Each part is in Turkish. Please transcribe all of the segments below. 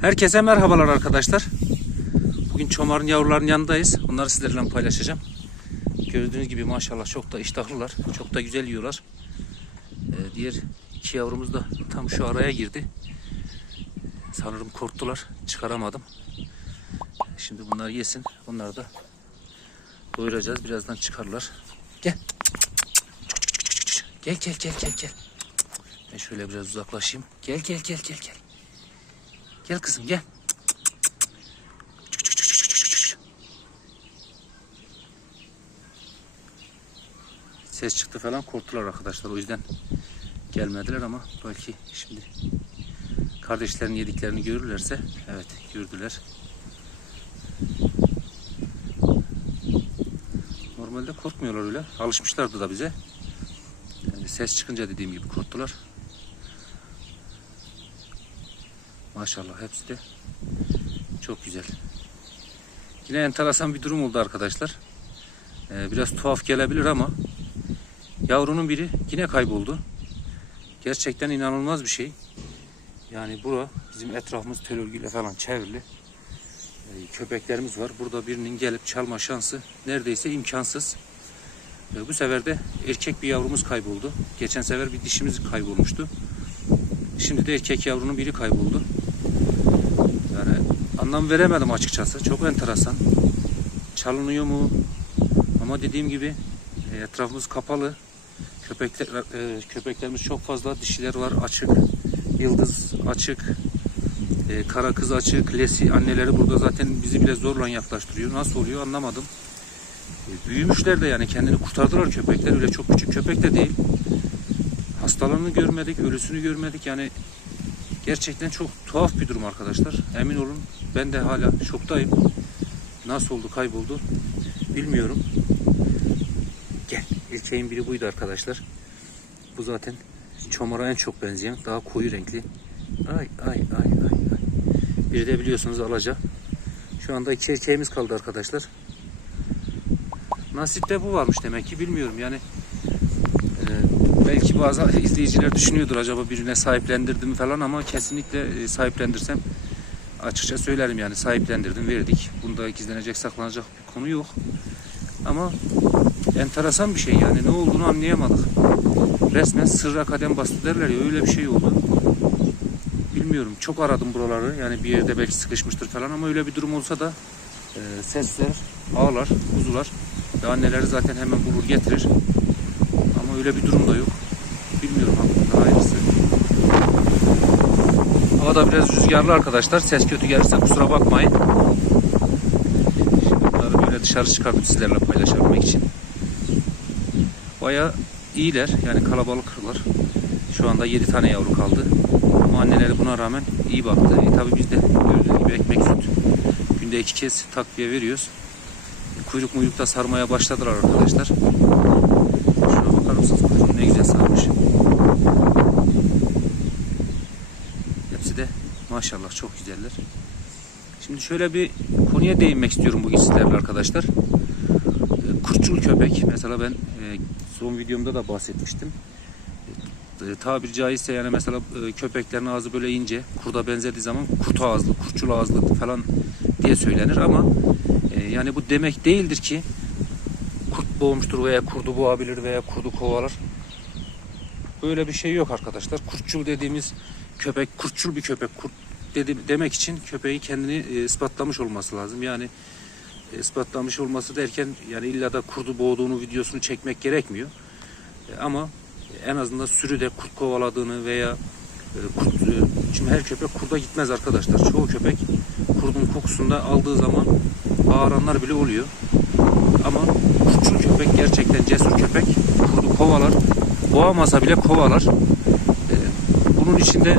Herkese merhabalar arkadaşlar. Bugün çomarın yavruların yanındayız. Onları sizlerle paylaşacağım. Gördüğünüz gibi maşallah çok da iştahlılar. Çok da güzel yiyorlar. Ee, diğer iki yavrumuz da tam şu araya girdi. Sanırım korktular. Çıkaramadım. Şimdi bunlar yesin. Onları da doyuracağız. Birazdan çıkarlar. Gel. Gel gel gel gel gel. Ben şöyle biraz uzaklaşayım. Gel gel gel gel gel. Gel kızım gel. Ses çıktı falan korktular arkadaşlar o yüzden gelmediler ama belki şimdi kardeşlerin yediklerini görürlerse evet gördüler. Normalde korkmuyorlar öyle. Alışmışlardı da bize. Yani ses çıkınca dediğim gibi korktular. Maşallah hepsi de çok güzel. Yine enteresan bir durum oldu arkadaşlar. Ee, biraz tuhaf gelebilir ama yavrunun biri yine kayboldu. Gerçekten inanılmaz bir şey. Yani bura bizim etrafımız tel örgüyle falan çevrili. Ee, köpeklerimiz var. Burada birinin gelip çalma şansı neredeyse imkansız. Ee, bu sefer de erkek bir yavrumuz kayboldu. Geçen sefer bir dişimiz kaybolmuştu. Şimdi de erkek yavrunun biri kayboldu. Anlam veremedim açıkçası. Çok enteresan. Çalınıyor mu? Ama dediğim gibi e, etrafımız kapalı. Köpekler, e, köpeklerimiz çok fazla. Dişiler var açık. Yıldız açık. E, kara kız açık. Lesi anneleri burada zaten bizi bile zorla yaklaştırıyor. Nasıl oluyor anlamadım. E, büyümüşler de yani kendini kurtardılar köpekler. Öyle çok küçük köpek de değil. Hastalığını görmedik, ölüsünü görmedik. Yani Gerçekten çok tuhaf bir durum arkadaşlar. Emin olun ben de hala şoktayım. Nasıl oldu kayboldu bilmiyorum. Gel erkeğin biri buydu arkadaşlar. Bu zaten çomara en çok benzeyen daha koyu renkli. Ay ay ay ay ay. Biri de biliyorsunuz alaca. Şu anda iki erkeğimiz kaldı arkadaşlar. Nasipte bu varmış demek ki bilmiyorum yani. Ee, belki bazı izleyiciler düşünüyordur acaba birine sahiplendirdim falan ama kesinlikle e, sahiplendirsem açıkça söylerim yani sahiplendirdim verdik. Bunda gizlenecek saklanacak bir konu yok. Ama enteresan bir şey yani ne olduğunu anlayamadık. Resmen sırra kadem bastı derler ya öyle bir şey oldu. Bilmiyorum çok aradım buraları yani bir yerde belki sıkışmıştır falan ama öyle bir durum olsa da e, sesler, ağlar, kuzular ve anneleri zaten hemen bulur getirir. Ama öyle bir durum da yok. Bilmiyorum hakkında hayırlısı. Hava da biraz rüzgarlı arkadaşlar. Ses kötü gelirse kusura bakmayın. Şimdi bunları böyle dışarı çıkardım sizlerle paylaşabilmek için. Baya iyiler. Yani kalabalıklar. Şu anda 7 tane yavru kaldı. Ama anneleri buna rağmen iyi baktı. E tabi biz de gördüğünüz gibi ekmek süt. Günde iki kez takviye veriyoruz. Kuyruk muyrukta sarmaya başladılar arkadaşlar. Şuna bakar mısınız? Kuyruğu ne güzel sarmış. Hepsi de maşallah çok güzeller. Şimdi şöyle bir konuya değinmek istiyorum bugün sizlerle arkadaşlar. Ee, Kurtçul köpek. Mesela ben e, son videomda da bahsetmiştim. E, tabiri caizse yani mesela e, köpeklerin ağzı böyle ince, kurda benzediği zaman kurt ağızlı, kurtçul ağızlı falan diye söylenir ama e, yani bu demek değildir ki kurt boğmuştur veya kurdu boğabilir veya kurdu kovalar. Böyle bir şey yok arkadaşlar. Kurtçul dediğimiz köpek, kurtçul bir köpek. Kurt dedi, demek için köpeği kendini e, ispatlamış olması lazım. Yani e, ispatlamış olması derken yani illa da kurdu boğduğunu videosunu çekmek gerekmiyor. E, ama en azından sürüde kurt kovaladığını veya e, kurt, e, şimdi her köpek kurda gitmez arkadaşlar. Çoğu köpek kurdun kokusunda aldığı zaman bağıranlar bile oluyor. Ama kurtçul köpek gerçekten cesur köpek. Kurdu kovalar. Boğamasa bile kovalar. Bunun içinde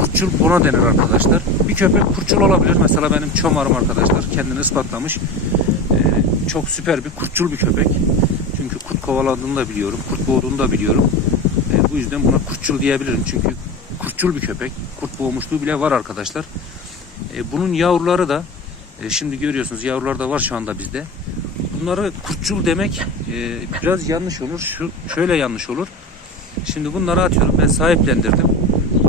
kurtçul buna denir arkadaşlar. Bir köpek kurtçul olabilir. Mesela benim çomarım arkadaşlar kendini ispatlamış. E, çok süper bir kurtçul bir köpek. Çünkü kurt kovaladığını da biliyorum. Kurt boğduğunu da biliyorum. E, bu yüzden buna kurtçul diyebilirim. Çünkü kurtçul bir köpek. Kurt boğmuşluğu bile var arkadaşlar. E, bunun yavruları da e, şimdi görüyorsunuz yavrular da var şu anda bizde. Bunları kurtçul demek e, biraz yanlış olur. Şu şöyle yanlış olur. Şimdi bunları atıyorum ben sahiplendirdim.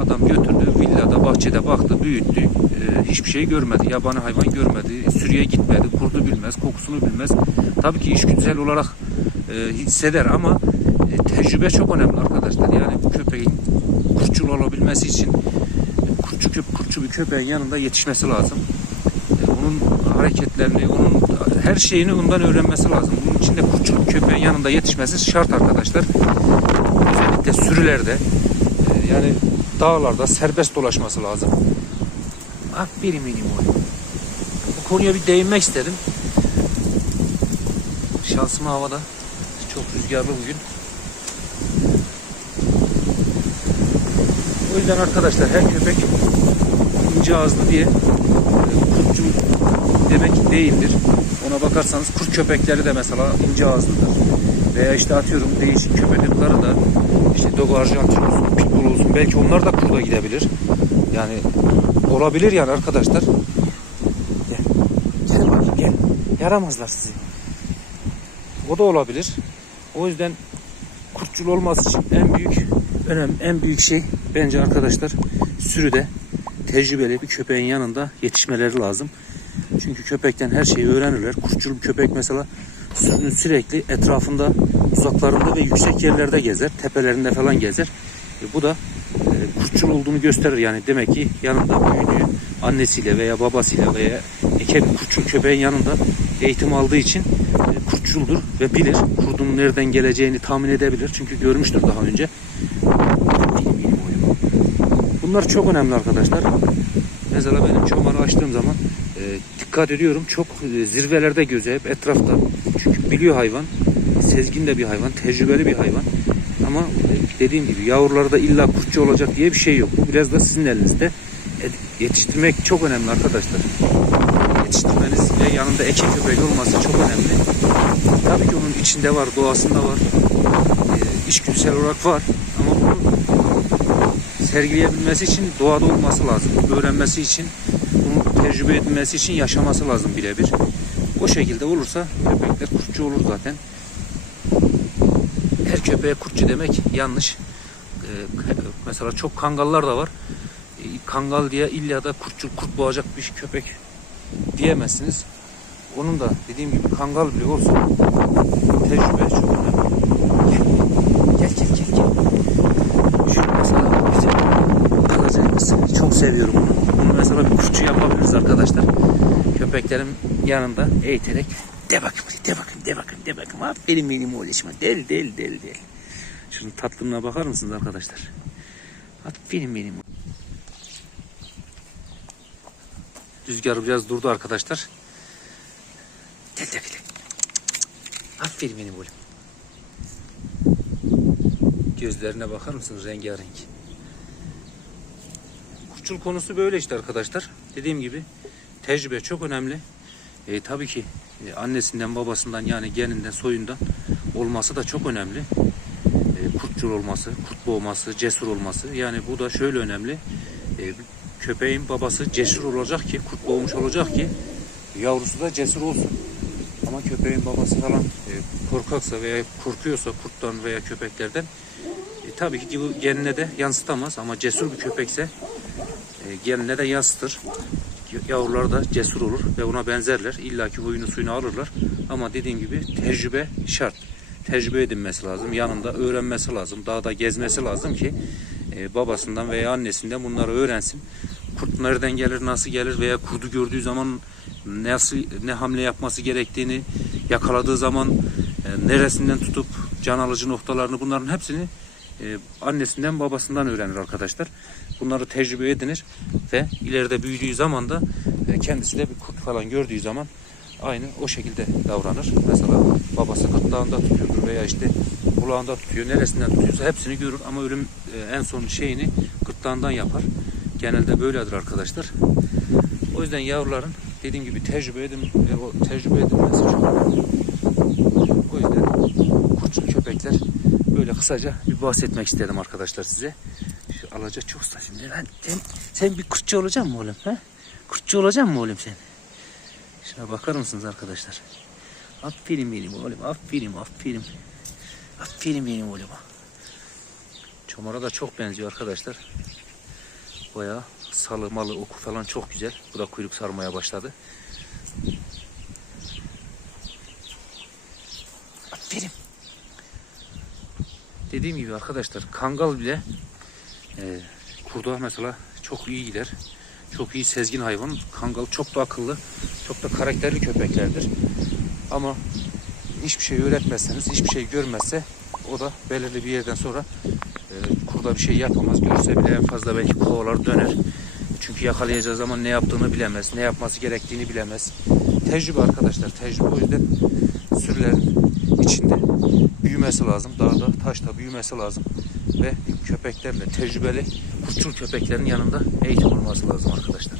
Adam götürdü villada, bahçede baktı, büyüttü. E, hiçbir şey görmedi. Yabani hayvan görmedi. Sürüye gitmedi. Kurdu bilmez, kokusunu bilmez. Tabii ki içgüdüsel olarak e, hisseder ama e, tecrübe çok önemli arkadaşlar. Yani bu köpeğin kurtçul olabilmesi için kurtçu, köp, kurtçu bir köpeğin yanında yetişmesi lazım. E, onun hareketlerini, onun her şeyini ondan öğrenmesi lazım. Bunun için de kurtçu bir köpeğin yanında yetişmesi şart arkadaşlar. Özellikle sürülerde e, yani dağlarda serbest dolaşması lazım. Aferin benim oğlum. Bu konuya bir değinmek istedim. Şansım havada. Çok rüzgarlı bugün. O yüzden arkadaşlar her köpek ince ağızlı diye e, kurtçu demek değildir. Ona bakarsanız kurt köpekleri de mesela ince ağızlıdır. Veya işte atıyorum değişik köpek ırkları da işte Dogo Arjantin olsun, Pitbull olsun belki onlar da kurda gidebilir. Yani olabilir yani arkadaşlar. Gel. Gel bakayım gel. Yaramazlar sizi. O da olabilir. O yüzden kurtçul olması için en büyük önem, en büyük şey bence arkadaşlar sürüde tecrübeli bir köpeğin yanında yetişmeleri lazım. Çünkü köpekten her şeyi öğrenirler. Kurtçul bir köpek mesela sürünün sürekli etrafında, uzaklarında ve yüksek yerlerde gezer. Tepelerinde falan gezer. E, bu da e, kurtçul olduğunu gösterir. Yani demek ki yanında büyüdüğü annesiyle veya babasıyla veya eke bir kurtçul köpeğin yanında eğitim aldığı için e, kurtçuldur ve bilir. Kurdun nereden geleceğini tahmin edebilir. Çünkü görmüştür daha önce. Bunlar çok önemli arkadaşlar. Mesela benim çomarı açtığım zaman e, dikkat ediyorum. Çok e, zirvelerde gözü hep etrafta. Çünkü biliyor hayvan. Sezgin de bir hayvan. Tecrübeli bir hayvan. Ama dediğim gibi yavrularda illa kurtçu olacak diye bir şey yok. Bu biraz da sizin elinizde. Yetiştirmek çok önemli arkadaşlar. Yetiştirmeniz ve yanında eke köpek olması çok önemli. Tabii ki onun içinde var, doğasında var. E, olarak var. Ama bunun sergileyebilmesi için doğada olması lazım. Öğrenmesi için, bunu tecrübe edilmesi için yaşaması lazım birebir. O şekilde olursa köpekler kurtçu olur zaten. Her köpeğe kurtçu demek yanlış. Ee, mesela çok kangallar da var. Ee, kangal diye illa da kurtçu, kurt boğacak bir köpek diyemezsiniz. Onun da dediğim gibi kangal bile olsa tecrübe çok önemli. Gel gel gel gel. Şu mesela güzel kalacağımız. Çok seviyorum bunu. Bunu mesela bir kuşçu yapabiliriz arkadaşlar. Köpeklerim yanında eğiterek de bakayım de bakayım de bakayım de bakayım. Aferin benim oğluşuma. Del del del del. Şunun tatlılığına bakar mısınız arkadaşlar? Aferin benim. Rüzgar biraz durdu arkadaşlar. Del del del. Aferin benim oğlum. Gözlerine bakar mısınız rengarenk? Kurtçul konusu böyle işte arkadaşlar. Dediğim gibi tecrübe çok önemli. E, tabii ki e, annesinden, babasından yani geninden, soyundan olması da çok önemli. E, kurtçul olması, kurt boğması, cesur olması. Yani bu da şöyle önemli. E, köpeğin babası cesur olacak ki, kurt boğmuş olacak ki yavrusu da cesur olsun. Ama köpeğin babası falan e, korkaksa veya korkuyorsa kurttan veya köpeklerden e, tabii ki bu genine de yansıtamaz ama cesur bir köpekse e, genine de yansıtır. Yavrular da cesur olur ve ona benzerler. İlla ki huyunu suyunu alırlar. Ama dediğim gibi tecrübe şart. Tecrübe edinmesi lazım. Yanında öğrenmesi lazım. Dağda gezmesi lazım ki e, babasından veya annesinden bunları öğrensin. Kurt nereden gelir, nasıl gelir veya kurdu gördüğü zaman nasıl ne hamle yapması gerektiğini yakaladığı zaman e, neresinden tutup can alıcı noktalarını bunların hepsini e, annesinden babasından öğrenir arkadaşlar. Bunları tecrübe edinir ve ileride büyüdüğü zaman da e, kendisi de bir kurt falan gördüğü zaman aynı o şekilde davranır. Mesela babası gırtlağında tutuyordur veya işte kulağında tutuyor. Neresinden tutuyorsa hepsini görür ama ölüm e, en son şeyini gırtlağından yapar. Genelde böyledir arkadaşlar. O yüzden yavruların dediğim gibi tecrübe edin tecrübe edilmesi çok önemli. O yüzden kurtçul köpekler böyle kısaca bir bahsetmek istedim arkadaşlar size. Şu alaca çok şimdi. Lan sen, sen bir kurtçu olacaksın mı oğlum? He? Kurtçu olacaksın mı oğlum sen? Şuna bakar mısınız arkadaşlar? Aferin benim oğlum. Aferin aferin. Aferin benim oğluma. Çomara da çok benziyor arkadaşlar. Bayağı salı malı oku falan çok güzel. Bu kuyruk sarmaya başladı. Aferin. Dediğim gibi arkadaşlar kangal bile e, kurduğa mesela çok iyi gider. Çok iyi sezgin hayvan. Kangal çok da akıllı, çok da karakterli köpeklerdir. Ama hiçbir şey öğretmezseniz, hiçbir şey görmezse o da belirli bir yerden sonra e, kurda bir şey yapamaz. Görse bile en fazla belki kovalar döner. Çünkü yakalayacağı zaman ne yaptığını bilemez, ne yapması gerektiğini bilemez. Tecrübe arkadaşlar, tecrübe o yüzden sürülerin içinde büyümesi lazım. Dağda, taşta büyümesi lazım. Ve köpeklerle, tecrübeli kurtçul köpeklerin yanında eğitim olması lazım arkadaşlar.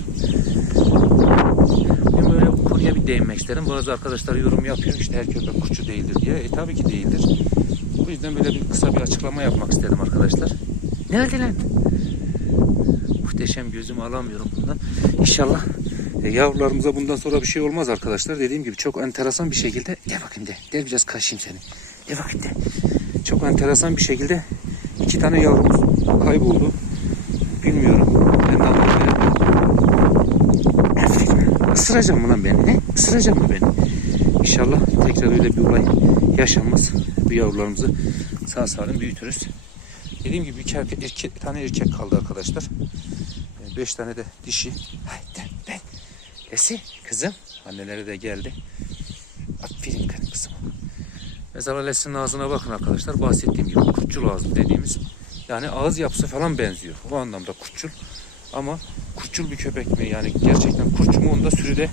Ben böyle bu konuya bir değinmek isterim. Bazı arkadaşlar yorum yapıyor işte her köpek kurtçu değildir diye. E tabii ki değildir. Bu yüzden böyle bir kısa bir açıklama yapmak istedim arkadaşlar. Ne oldu lan? Muhteşem gözümü alamıyorum bundan. İnşallah e, yavrularımıza bundan sonra bir şey olmaz arkadaşlar. Dediğim gibi çok enteresan bir şekilde gel bakayım de. Gel biraz kaşıyım seni. Bakayım de. Çok enteresan bir şekilde iki tane yavrumuz kayboldu. Bilmiyorum. Ben de. Aferin. Isıracak mı lan beni? He? Isıracak mı beni? İnşallah tekrar öyle bir olay yaşanmaz. Bu yavrularımızı sağ salim büyütürüz. Dediğim gibi iki, erkek, iki tane erkek kaldı arkadaşlar. E, Beş tane de dişi. Haydi ben. Esi kızım. Anneleri de geldi. Aferin. Mesela Lesin'in ağzına bakın arkadaşlar. Bahsettiğim gibi kurtçul ağzı dediğimiz. Yani ağız yapısı falan benziyor. O anlamda kurtçul. Ama kurtçul bir köpek mi? Yani gerçekten kurtçu mu onu da sürüde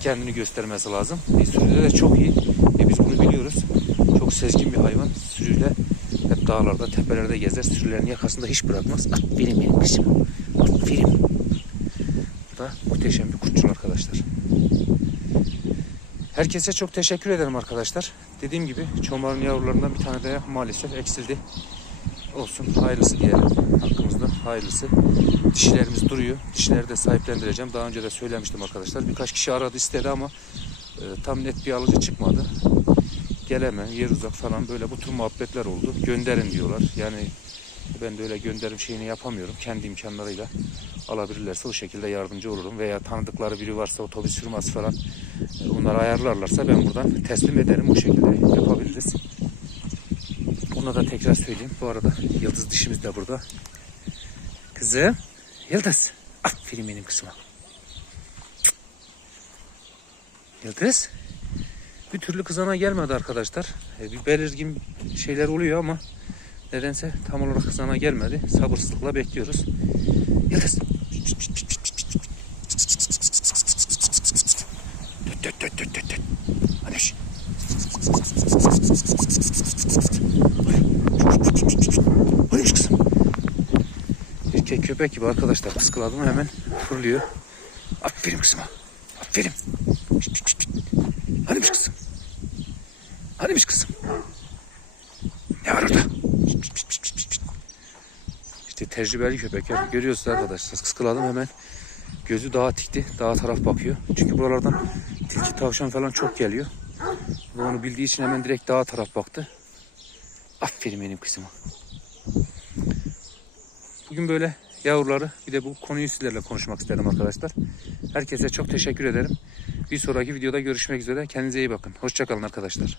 kendini göstermesi lazım. E, sürüde de çok iyi. E, biz bunu biliyoruz. Çok sezgin bir hayvan. Sürüyle hep dağlarda, tepelerde gezer. Sürülerin yakasında hiç bırakmaz. Aferin benim kızım. Aferin. Bu da muhteşem bir kurtçul arkadaşlar. Herkese çok teşekkür ederim arkadaşlar. Dediğim gibi çomarın yavrularından bir tane de maalesef eksildi. Olsun hayırlısı diyelim hakkımızda hayırlısı. Dişilerimiz duruyor. Dişileri de sahiplendireceğim. Daha önce de söylemiştim arkadaşlar. Birkaç kişi aradı istedi ama e, tam net bir alıcı çıkmadı. Gelemem, yer uzak falan böyle bu tür muhabbetler oldu. Gönderin diyorlar. Yani ben de öyle gönderim şeyini yapamıyorum. Kendi imkanlarıyla alabilirlerse o şekilde yardımcı olurum. Veya tanıdıkları biri varsa otobüs firması falan e, onları ayarlarlarsa ben buradan teslim ederim. O şekilde yapabiliriz. Onu da tekrar söyleyeyim. Bu arada Yıldız dişimiz de burada. Kızım. Yıldız. Aferin benim kızıma. Yıldız. Bir türlü kızana gelmedi arkadaşlar. E, Bir belirgin şeyler oluyor ama nedense tam olarak kızana gelmedi. Sabırsızlıkla bekliyoruz. Yıldız. Şş. Hadi kızım. Erkek köpek gibi arkadaşlar kıskıladım hemen fırlıyor. Aferin kızıma. Aferin. Hanimiş kızım. Hanimiş kızım. Tecrübeli köpek ya. Görüyorsunuz arkadaşlar. Kıskıladım hemen. Gözü daha tikti. Daha taraf bakıyor. Çünkü buralardan tilki tavşan falan çok geliyor. Bu onu bildiği için hemen direkt daha taraf baktı. Aferin benim kızıma. Bugün böyle yavruları bir de bu konuyu sizlerle konuşmak istedim arkadaşlar. Herkese çok teşekkür ederim. Bir sonraki videoda görüşmek üzere. Kendinize iyi bakın. Hoşçakalın arkadaşlar.